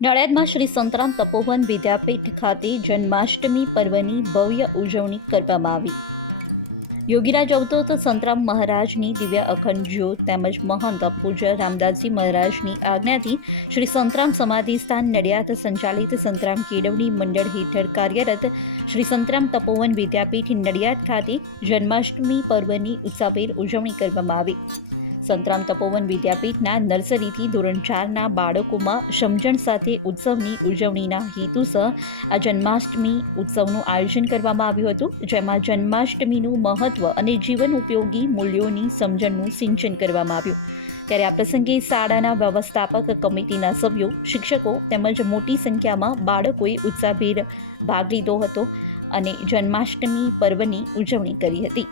નડિયાદમાં શ્રી સંતરામ તપોવન વિદ્યાપીઠ ખાતે જન્માષ્ટમી પર્વની ભવ્ય ઉજવણી કરવામાં આવી. યોગીરાજ અવધૂત સંતરામ મહારાજની દિવ્ય અખંડ જ્યોત તેમજ મહંત પૂજ્ય રામદાસજી મહારાજની આજ્ઞાથી શ્રી સંતરામ સમાધિ સ્થાન નડિયાદ સંચાલિત સંતરામ કેળવણી મંડળ હેઠળ કાર્યરત શ્રી સંતરામ તપોવન વિદ્યાપીઠ નડિયાદ ખાતે જન્માષ્ટમી પર્વની ઉત્સાહભેર ઉજવણી કરવામાં આવી. સંતરામ તપોવન વિદ્યાપીઠના નર્સરીથી ધોરણ 4ના બાળકોમાં સમજણ સાથે ઉત્સવની ઉજવણીના હેતુસર આ જન્માષ્ટમી ઉત્સવનું આયોજન કરવામાં આવ્યું હતું, જેમાં જન્માષ્ટમીનું મહત્વ અને જીવન ઉપયોગી મૂલ્યોની સમજણનું સિંચન કરવામાં આવ્યું. ત્યારે આ પ્રસંગે શાળાના વ્યવસ્થાપક કમિટીના સભ્યો, શિક્ષકો તેમજ મોટી સંખ્યામાં બાળકોએ ઉત્સાહભેર ભાગ લીધો હતો અને જન્માષ્ટમી પર્વની ઉજવણી કરી હતી.